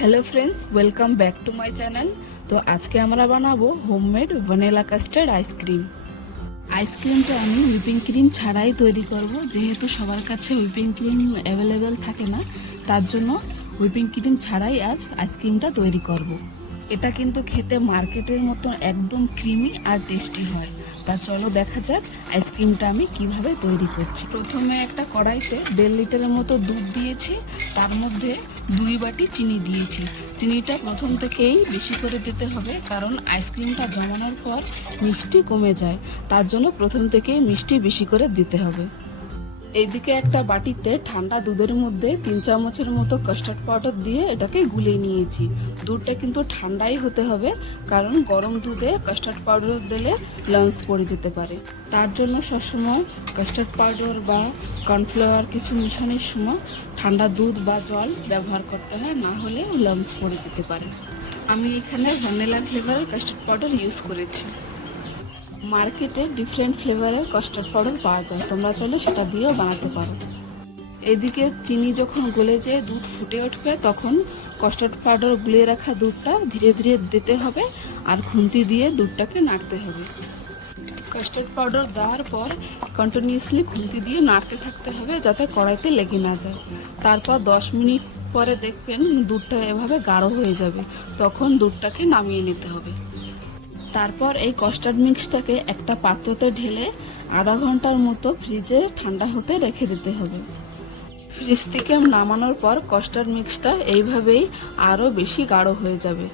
Hello friends, welcome back to my channel. তো আজকে আমরা বানাবো হোমমেড ভ্যানিলা কাস্টার্ড আইসক্রিম। আইসক্রিমটা আমি হুইপিং ক্রিম ছাড়াই তৈরি করব, যেহেতু সবার কাছে হুইপিং ক্রিম অ্যাভেলেবেল থাকে না, তার জন্য হুইপিং ক্রিম ছাড়াই আজ আইসক্রিমটা তৈরি করব। এটা কিন্তু খেতে মার্কেটের মতো একদম ক্রিমি আর টেস্টি হয়। তা চলো দেখা যাক আইসক্রিমটা আমি কিভাবে তৈরি করছি। প্রথমে একটা কড়াইতে 1.5 লিটারের মতো দুধ দিয়েছি, তার মধ্যে 2 বাটি চিনি দিয়েছি। চিনিটা প্রথম থেকেই বেশি করে দিতে হবে, কারণ আইসক্রিমটা জমানোর পর মিষ্টি কমে যায়, তার জন্য প্রথম থেকেই মিষ্টি বেশি করে দিতে হবে। এইদিকে একটা বাটিতে ঠান্ডা দুধের মধ্যে 3 চামচের মতো কাস্টার্ড পাউডার দিয়ে এটাকে গুলিয়ে নিয়েছি। দুধটা কিন্তু ঠান্ডাই হতে হবে, কারণ গরম দুধে কাস্টার্ড পাউডার দিলে লাম্পস পড়ে যেতে পারে। তার জন্য সবসময় কাস্টার্ড পাউডার বা কর্নফ্লাওয়ার কিছু মেশানোর সময় ঠান্ডা দুধ বা জল ব্যবহার করতে হয়, না হলে লাম্পস পড়ে যেতে পারে। আমি এখানে ভ্যানিলা ফ্লেভারের কাস্টার্ড পাউডার ইউজ করেছি। মার্কেটে ডিফারেন্ট ফ্লেভারের কাস্টার্ড পাউডার পাওয়া যায়, তোমরা চাইলে সেটা দিয়েও বানাতে পারো। এদিকে চিনি যখন গলে যেয়ে দুধ ফুটে উঠবে, তখন কাস্টার্ড পাউডার গুলিয়ে রাখা দুধটা ধীরে ধীরে দিতে হবে আর খুন্তি দিয়ে দুধটাকে নাড়তে হবে। কাস্টার্ড পাউডার দেওয়ার পর কন্টিনিউয়াসলি খুন্তি দিয়ে নাড়তে থাকতে হবে, যাতে কড়াইতে লেগে না যায়। তারপর 10 মিনিট পরে দেখবেন দুধটা এভাবে গাঢ় হয়ে যাবে, তখন দুধটাকে নামিয়ে নিতে হবে। তারপর এই কাস্টার্ড মিক্সটাকে একটা পাত্রতে ঢেলে আধা ঘন্টার মতো ফ্রিজে ঠান্ডা হতে রেখে দিতে হবে। ফ্রিজ থেকে নামানোর পর কাস্টার্ড মিক্সটা এইভাবেই আরও বেশি গাঢ় হয়ে যাবে।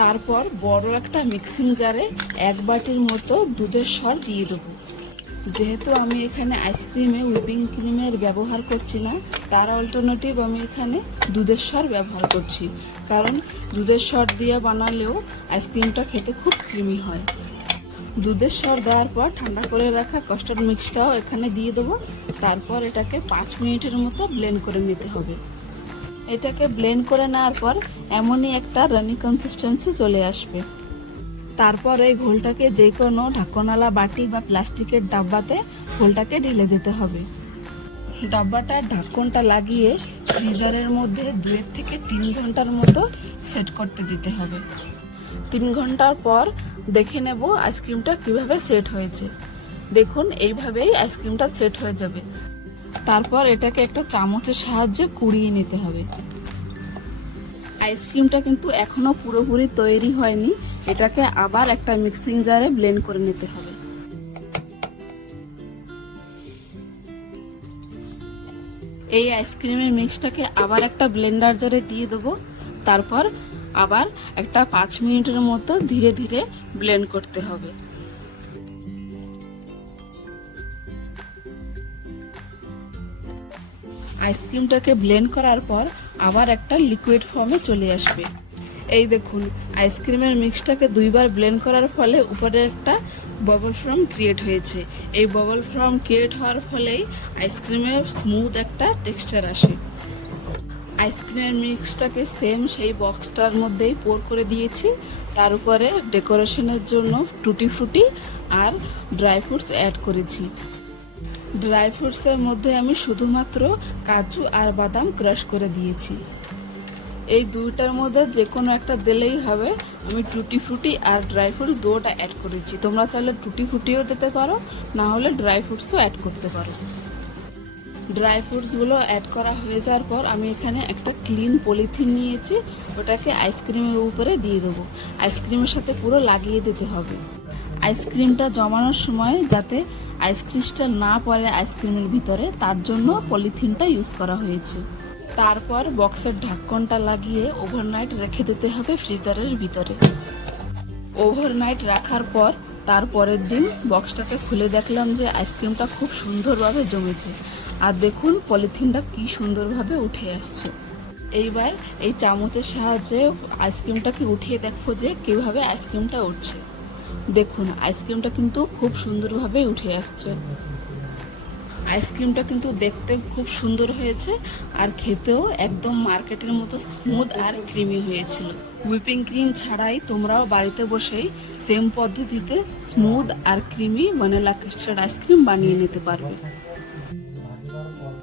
তারপর বড় একটা মিক্সিং জারে 1 বাটির মতো দুধের সর দিয়ে দেবো। যেহেতু আমি এখানে আইসক্রিমে হুইপিং ক্রিমের ব্যবহার করছি না, তার অল্টারনেটিভ আমি এখানে দুধের সর ব্যবহার করছি, কারণ দুধের সর দিয়ে বানালেও আইসক্রিমটা খেতে খুব ক্রিমি হয়। দুধের সর দেওয়ার পর ঠান্ডা করে রাখা কাস্টার্ড মিক্সটাও এখানে দিয়ে দেবো। তারপর এটাকে 5 মিনিটের মতো ব্লেন্ড করে নিতে হবে। এটাকে ব্লেন্ড করে নেওয়ার পর এমনই একটা রানি কনসিস্টেন্সি চলে আসবে। তারপর এই ঘোলটাকে যে কোনো ঢাকনালা বাটি বা প্লাস্টিকের ডাব্বাতে ঘোলটাকে ঢেলে দিতে হবে। ডাব্বাটার ঢাকনটা লাগিয়ে ফ্রিজারের মধ্যে 2 থেকে 3 ঘন্টার মতো সেট করতে দিতে হবে। 3 ঘন্টার পর দেখে নেব আইসক্রিমটা কিভাবে সেট হয়েছে। দেখুন, এইভাবেই আইসক্রিমটা সেট হয়ে যাবে। তারপর এটাকে একটা চামচের সাহায্যে কুড়িয়ে নিতে হবে। আইসক্রিমটা কিন্তু এখনো পুরোপুরি তৈরি হয়নি, এটাকে আবার একটা মিক্সিং জারে ব্লেন্ড করে নিতে হবে। এই আইসক্রিমের মিক্সটাকে আবার একটা ব্লেন্ডার জারে দিয়ে দেবো। তারপর আবার একটা 5 মিনিটের মতো ধীরে ধীরে ব্লেন্ড করতে হবে। আইসক্রিমটাকে ব্লেন্ড করার পর আবার একটা লিকুইড ফর্মে চলে আসবে। এই দেখুন, আইসক্রিমের মিক্সটাকে 2 বার ব্লেন্ড করার ফলে উপরে একটা বাবল ফর্ম ক্রিয়েট হয়েছে। এই বাবল ফর্ম ক্রিয়েট হওয়ার ফলেই আইসক্রিমের স্মুথ একটা টেক্সচার আসে। আইসক্রিমের মিক্সটাকে সেম সেই বক্সটার মধ্যেই পোর করে দিয়েছি। তার উপরে ডেকোরেশনের জন্য টুটি ফ্রুটি আর ড্রাই ফ্রুটস অ্যাড করেছি। ড্রাই ফ্রুটসের মধ্যে আমি শুধুমাত্র কাজু আর বাদাম ক্রাশ করে দিয়েছি। এই দুইটার মধ্যে যে কোনো একটা দিলেই হবে। আমি টুটি ফ্রুটি আর ড্রাই ফ্রুটস দুটোটা অ্যাড করেছি। তোমরা চাইলে টুটি ফ্রুটিও দিতে পারো, না হলে ড্রাই ফ্রুটসও অ্যাড করতে পারো। ড্রাই ফ্রুটসগুলো অ্যাড করা হয়ে যাওয়ার পর আমি এখানে একটা ক্লিন পলিথিন নিয়েছি, ওটাকে আইসক্রিমের উপরে দিয়ে দেবো। আইসক্রিমের সাথে পুরো লাগিয়ে দিতে হবে। আইসক্রিমটা জমানোর সময় যাতে আইসক্রিমটা না পড়ে আইসক্রিমের ভিতরে, তার জন্য পলিথিনটা ইউজ করা হয়েছে। তারপর বক্সের ঢাকনটা লাগিয়ে ওভারনাইট রেখে দিতে হবে ফ্রিজারের ভিতরে। ওভারনাইট রাখার পর তার পরের দিন বক্সটাকে খুলে দেখলাম যে আইসক্রিমটা খুব সুন্দরভাবে জমেছে। আর দেখুন পলিথিনটা কি সুন্দরভাবে উঠে আসছে। এইবার এই চামচের সাহায্যে আইসক্রিমটাকে উঠিয়ে দেখো যে কিভাবে আইসক্রিমটা উঠছে। দেখুন, আইসক্রিমটা কিন্তু খুব সুন্দরভাবে উঠে আসছে। আইসক্রিমটা কিন্তু দেখতে খুব সুন্দর হয়েছে আর খেতেও একদম মার্কেটের মতো স্মুথ আর ক্রিমি হয়েছিল। হুইপিং ক্রিম ছাড়াই তোমরাও বাড়িতে বসেই সেম পদ্ধতিতে স্মুথ আর ক্রিমি ভ্যানিলা কাস্টার্ড আইসক্রিম বানিয়ে নিতে পারবে।